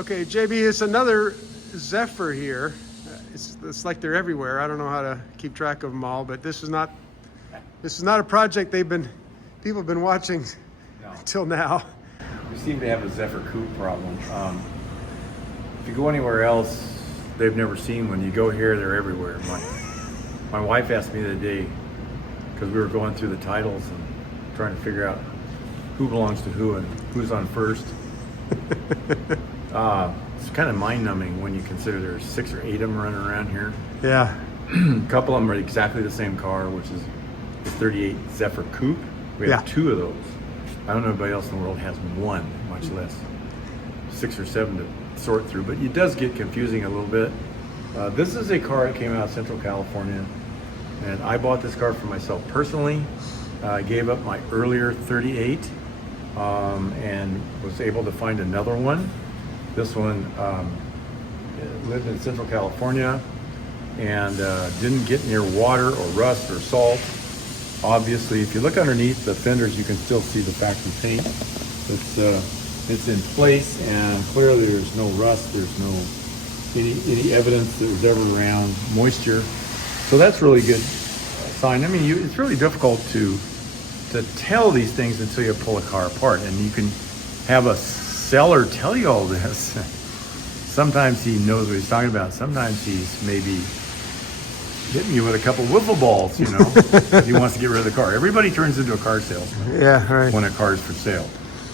Okay, JB, it's another Zephyr here. It's like they're everywhere. I don't know how to keep track of them all, but this is not a project people have been watching until now. We seem to have a Zephyr Coupe problem. If you go anywhere else, they've never seen one. You go here, they're everywhere. My wife asked me the other day, because we were going through the titles and trying to figure out who belongs to who and who's on first. It's kind of mind-numbing when you consider there's 6 or 8 of them running around here. Yeah. A couple of them are exactly the same car, which is the 38 Zephyr Coupe. We have 2 of those. I don't know if anybody else in the world has one, much less 6 or 7 to sort through, but it does get confusing a little bit. This is a car that came out of Central California, and I bought this car for myself personally. I gave up my earlier 38 and was able to find another one. This one lived in Central California and didn't get near water or rust or salt. Obviously, if you look underneath the fenders, you can still see the factory paint. It's in place, and clearly there's no rust. There's no any evidence that was ever around moisture. So that's really good sign. I mean, it's really difficult to tell these things until you pull a car apart, and you can have a seller tell you all this. Sometimes he knows what he's talking about. Sometimes he's maybe hitting you with a couple wiffle balls, you know. He wants to get rid of the car. Everybody turns into a car salesman. Yeah, right. When a car is for sale.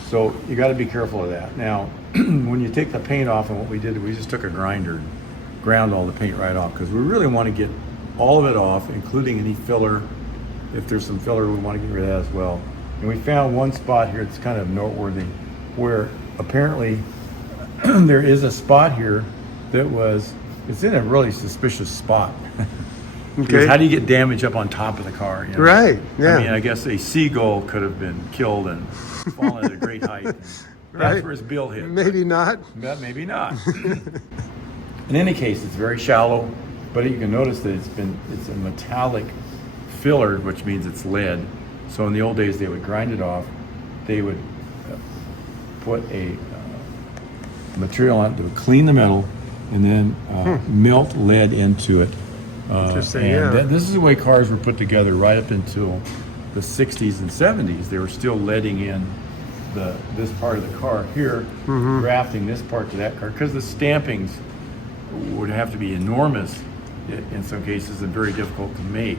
So you got to be careful of that. Now, when you take the paint off, and what we did, we just took a grinder and ground all the paint right off, because we really want to get all of it off, including any filler. If there's some filler, we want to get rid of that as well. And we found one spot here that's kind of noteworthy, where apparently there is a spot here that it's in a really suspicious spot. Okay. How do you get damage up on top of the car? You know? Right, yeah. I mean, I guess a seagull could have been killed and fallen at a great height. Right. That's where his bill hit. Maybe not. Maybe not. In any case, it's very shallow, but you can notice that it's a metallic filler, which means it's lead. So in the old days, they would grind it off. They would put a material on it that would clean the metal, and then melt lead into it. Interesting, and yeah. This is the way cars were put together right up until the 60s and 70s. They were still leading in this part of the car here, grafting this part to that car, because the stampings would have to be enormous in some cases and very difficult to make.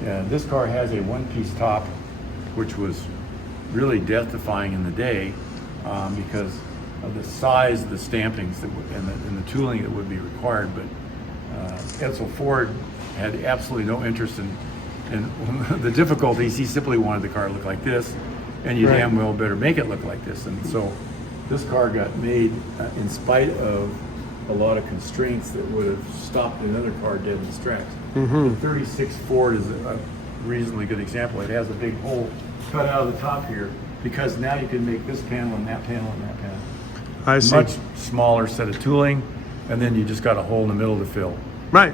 This car has a one-piece top, which was really death-defying in the day because of the size of the stampings and the tooling that would be required. But Edsel Ford had absolutely no interest in the difficulties. He simply wanted the car to look like this, and you damn well better make it look like this. And so this car got made in spite of a lot of constraints that would have stopped another car dead in its tracks. The 36 Ford is a reasonably good example. It has a big hole cut out of the top here, because now you can make this panel and that panel and that panel. I see. Much smaller set of tooling, and then you just got a hole in the middle to fill. Right.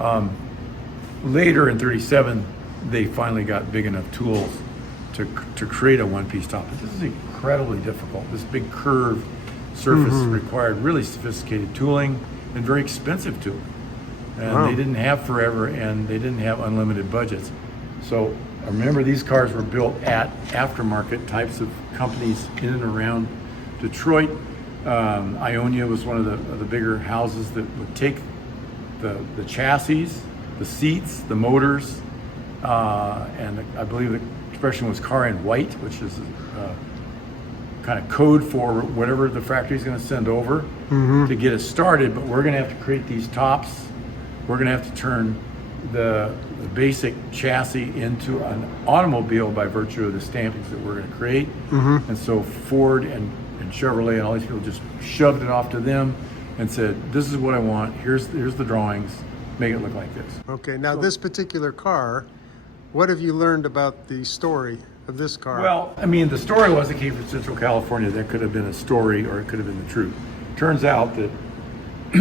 Later in 37, they finally got big enough tools to create a one-piece top. But this is incredibly difficult. This big curved surface required really sophisticated tooling and very expensive tooling. And they didn't have forever, and they didn't have unlimited budgets. So remember, these cars were built at aftermarket types of companies in and around Detroit. Ionia was one of the bigger houses that would take the chassis, the seats, the motors, and I believe the expression was car in white, which is kind of code for whatever the factory's going to send over to get us started. But we're going to have to create these tops. We're going to have to turn the basic chassis into an automobile by virtue of the stampings that we're going to create. And so Ford and Chevrolet and all these people just shoved it off to them and said, this is what I want. Here's the drawings. Make it look like this. Okay, now this particular car, what have you learned about the story of this car? Well, I mean, the story was it came from Central California. That could have been a story, or it could have been the truth. Turns out that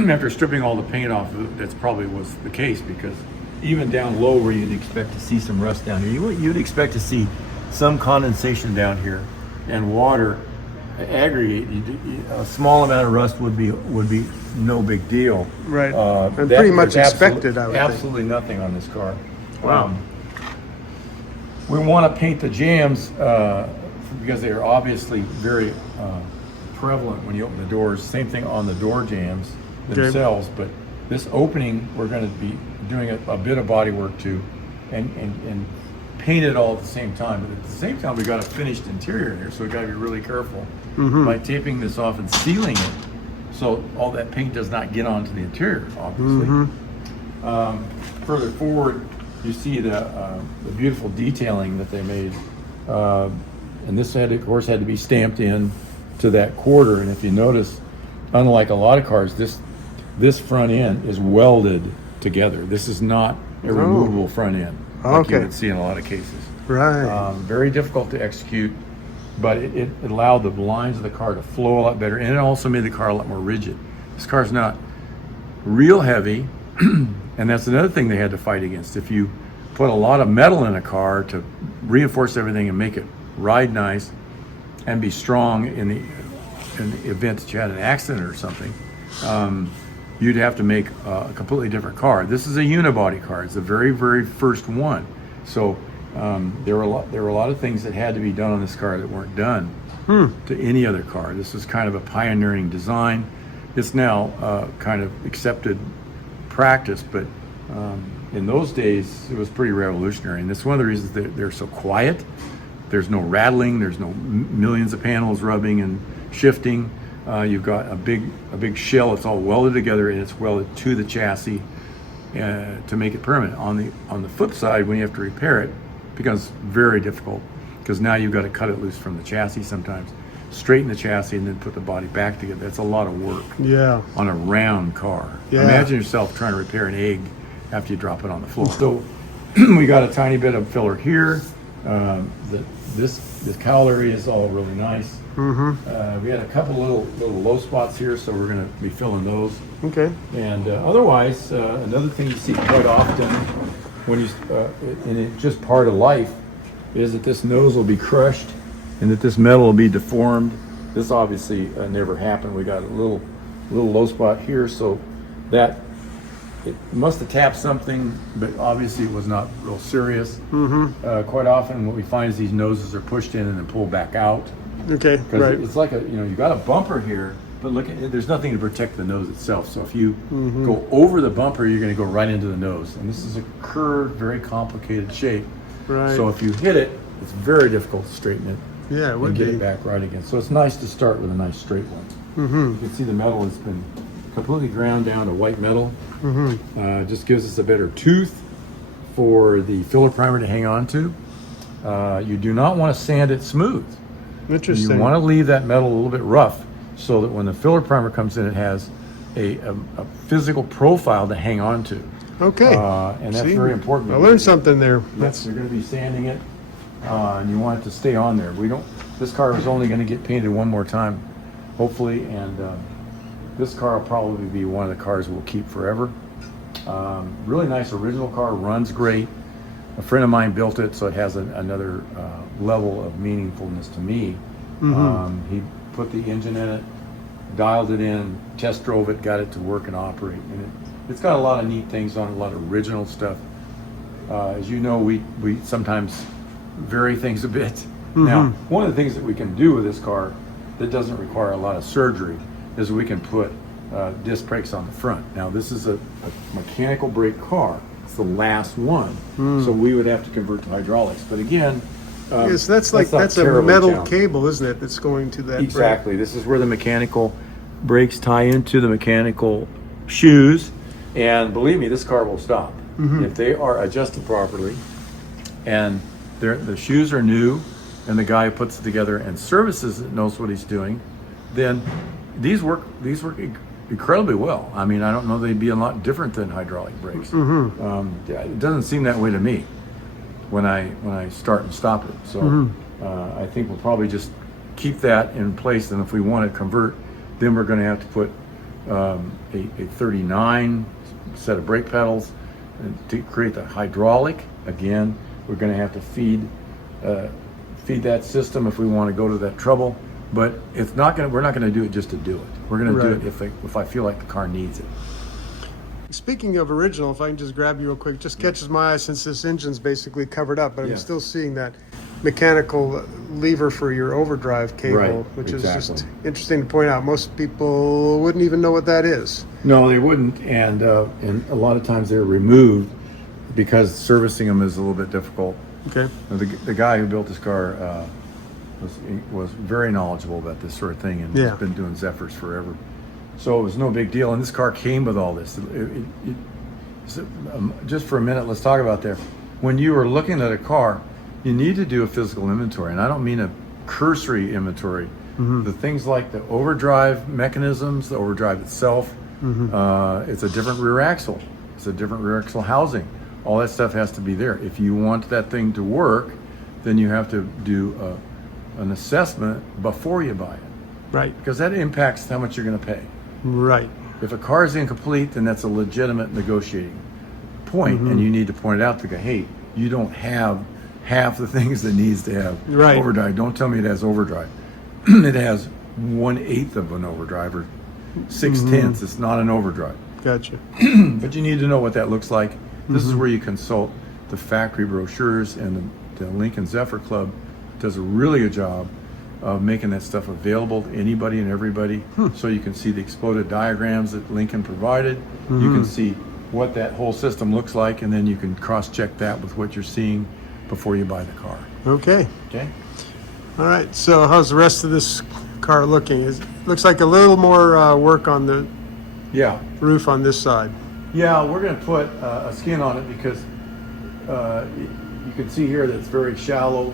after stripping all the paint off, that's probably was the case, because even down low where you'd expect to see some rust down here, you'd expect to see some condensation down here and water aggregate, a small amount of rust would be no big deal. Right. And That pretty much there's expected, I would think. absolutely nothing on this car. Wow. We want to paint the jams because they are obviously very prevalent when you open the doors. Same thing on the door jams themselves, but this opening we're going to be doing a bit of body work to, and paint it all at the same time. But at the same time, we got a finished interior in here, so we got to be really careful by taping this off and sealing it, so all that paint does not get onto the interior. Obviously. Further forward, you see the beautiful detailing that they made, and this had, of course, had to be stamped in to that quarter. And if you notice, unlike a lot of cars, this front end is welded together. This is not a removable front end like you would see in a lot of cases. Right. Very difficult to execute, but it allowed the lines of the car to flow a lot better, and it also made the car a lot more rigid. This car's not real heavy, and that's another thing they had to fight against. If you put a lot of metal in a car to reinforce everything and make it ride nice and be strong in the event that you had an accident or something, you'd have to make a completely different car. This is a unibody car. It's the very, very first one. So there were a lot of things that had to be done on this car that weren't done to any other car. This was kind of a pioneering design. It's now kind of accepted practice, but in those days it was pretty revolutionary. And that's one of the reasons they're so quiet. There's no rattling. There's no millions of panels rubbing and shifting. You've got a big shell. It's all welded together, and it's welded to the chassis to make it permanent. On the flip side, when you have to repair it, it becomes very difficult, because now you've got to cut it loose from the chassis sometimes, straighten the chassis, and then put the body back together. That's a lot of work. Yeah. On a round car. Yeah. Imagine yourself trying to repair an egg after you drop it on the floor. So we got a tiny bit of filler here. This cowl area is all really nice. We had a couple little low spots here, so we're going to be filling those. Okay. And otherwise, another thing you see quite often when you, and it's just part of life, is that this nose will be crushed and that this metal will be deformed. This obviously never happened. We got a little low spot here, so that it must have tapped something, but obviously it was not real serious. Quite often what we find is these noses are pushed in and then pulled back out. Okay, right. It's like you got a bumper here, but look, there's nothing to protect the nose itself. So if you go over the bumper, you're going to go right into the nose. And this is a curved, very complicated shape. Right. So if you hit it, it's very difficult to straighten it. Yeah, it would and get be. it back right again. So it's nice to start with a nice straight one. You can see the metal has been completely ground down to white metal. Just gives us a better tooth for the filler primer to hang on to. You do not want to sand it smooth. Interesting. You want to leave that metal a little bit rough, so that when the filler primer comes in, it has a physical profile to hang on to. Okay. And that's very important. I learned something there. Yes, you're going to be sanding it, and you want it to stay on there. This car is only going to get painted one more time, hopefully, and this car will probably be one of the cars we'll keep forever. Really nice original car, runs great. A friend of mine built it, so it has another level of meaningfulness to me. He put the engine in it, dialed it in, test drove it, got it to work and operate. And it's got a lot of neat things on it, a lot of original stuff. As you know, we sometimes vary things a bit. Now, one of the things that we can do with this car that doesn't require a lot of surgery is we can put disc brakes on the front. Now, this is a mechanical brake car. It's the last one, so we would have to convert to hydraulics. But again, yes, that's a metal cable, isn't it? That's going to that. Exactly. brake. This is where the mechanical brakes tie into the mechanical shoes, and believe me, this car will stop if they are adjusted properly, and the shoes are new, and the guy who puts it together and services it knows what he's doing. Then these work incredibly well. I mean, I don't know they'd be a lot different than hydraulic brakes. It doesn't seem that way to me when I start and stop it. So I think we'll probably just keep that in place, and if we want to convert, then we're going to have to put a 39 set of brake pedals to create the hydraulic. Again, we're going to have to feed that system if we want to go to that trouble. But it's not gonna. We're not gonna do it just to do it. We're gonna do Right. it if I feel like the car needs it. Speaking of original, if I can just grab you real quick, just catches my eye since this engine's basically covered up, but I'm Yes. still seeing that mechanical lever for your overdrive cable, Right, which is exactly. just interesting to point out. Most people wouldn't even know what that is. No, they wouldn't, and a lot of times they're removed because servicing them is a little bit difficult. Okay. The guy who built this car was very knowledgeable about this sort of thing, and Yeah. he's been doing Zephyrs forever. So it was no big deal, and this car came with all this. Just for a minute, let's talk about that. When you are looking at a car, you need to do a physical inventory, and I don't mean a cursory inventory. The things like the overdrive mechanisms, the overdrive itself, it's a different rear axle. It's a different rear axle housing. All that stuff has to be there. If you want that thing to work, then you have to do an assessment before you buy it, Right. because that impacts how much you're going to pay. Right. If a car is incomplete, then that's a legitimate negotiating point, and you need to point it out to go, hey, you don't have half the things that needs to have Right. overdrive. Don't tell me it has overdrive. It has 1/8 of an overdrive or 6/10. It's not an overdrive. Gotcha. But you need to know what that looks like. This is where you consult the factory brochures, and the Lincoln Zephyr Club does a really good job of making that stuff available to anybody and everybody. So you can see the exploded diagrams that Lincoln provided. You can see what that whole system looks like, and then you can cross-check that with what you're seeing before you buy the car. Okay. Okay? All right. So how's the rest of this car looking? It looks like a little more work on the Yeah. roof on this side. Yeah, we're going to put a skin on it because you can see here that it's very shallow,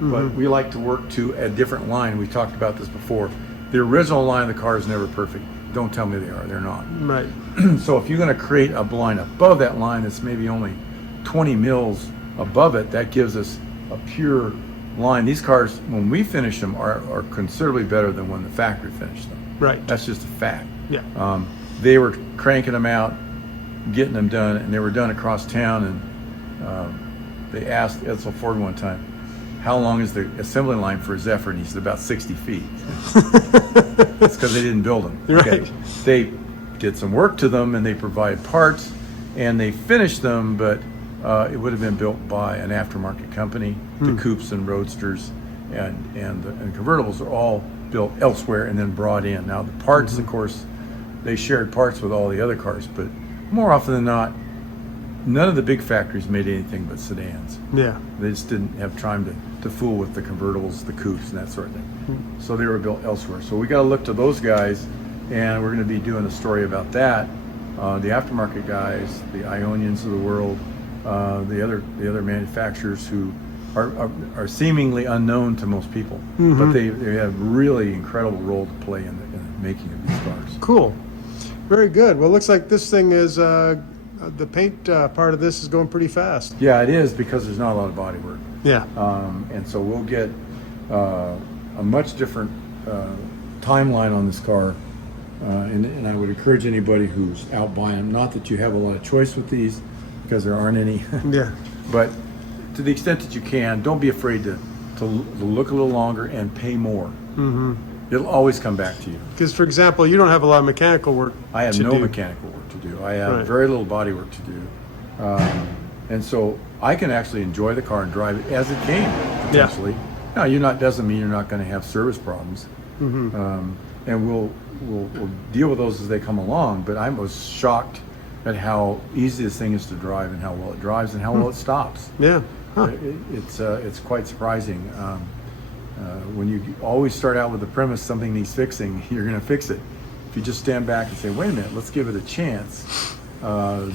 but we like to work to a different line. We talked about this before. The original line of the car is never perfect. Don't tell me they are. They're not. Right. So if you're going to create a line above that line that's maybe only 20 mils above it, that gives us a pure line. These cars, when we finish them, are considerably better than when the factory finished them. Right. That's just a fact. Yeah. They were cranking them out, getting them done, and they were done across town. And they asked Edsel Ford one time, how long is the assembly line for a Zephyr? And he said, about 60 feet. That's because they didn't build them. Right. They did some work to them, and they provided parts, and they finished them, but it would have been built by an aftermarket company. The Coupes and Roadsters and convertibles are all built elsewhere and then brought in. Now the parts, of course, they shared parts with all the other cars, but more often than not, none of the big factories made anything but sedans. Yeah. They just didn't have time to fool with the convertibles, the coupes, and that sort of thing. So they were built elsewhere. So we got to look to those guys, and we're going to be doing a story about that. The aftermarket guys, the Ionians of the world, the other manufacturers who are seemingly unknown to most people, but they have really incredible role to play in the making of these cars. Cool. Very good. Well, it looks like this thing is the paint part of this is going pretty fast. Yeah, it is, because there's not a lot of body work. Yeah. And so we'll get a much different timeline on this car. And I would encourage anybody who's out buying them, not that you have a lot of choice with these, because there aren't any, Yeah. but to the extent that you can, don't be afraid to look a little longer and pay more. It'll always come back to you. Because, for example, you don't have a lot of mechanical work. I have to no do. mechanical work to do. I have Right. very little body work to do. And so I can actually enjoy the car and drive it as it came, potentially. Now, doesn't mean you're not going to have service problems. And we'll deal with those as they come along. But I was shocked at how easy this thing is to drive, and how well it drives, and how well it stops. Yeah. Huh. It's quite surprising. When you always start out with the premise something needs fixing, you're going to fix it. If you just stand back and say, wait a minute, let's give it a chance,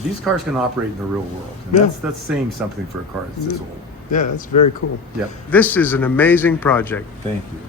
these cars can operate in the real world. And Yeah. that's saying something for a car that's this old. Yeah, that's very cool. Yep. This is an amazing project. Thank you.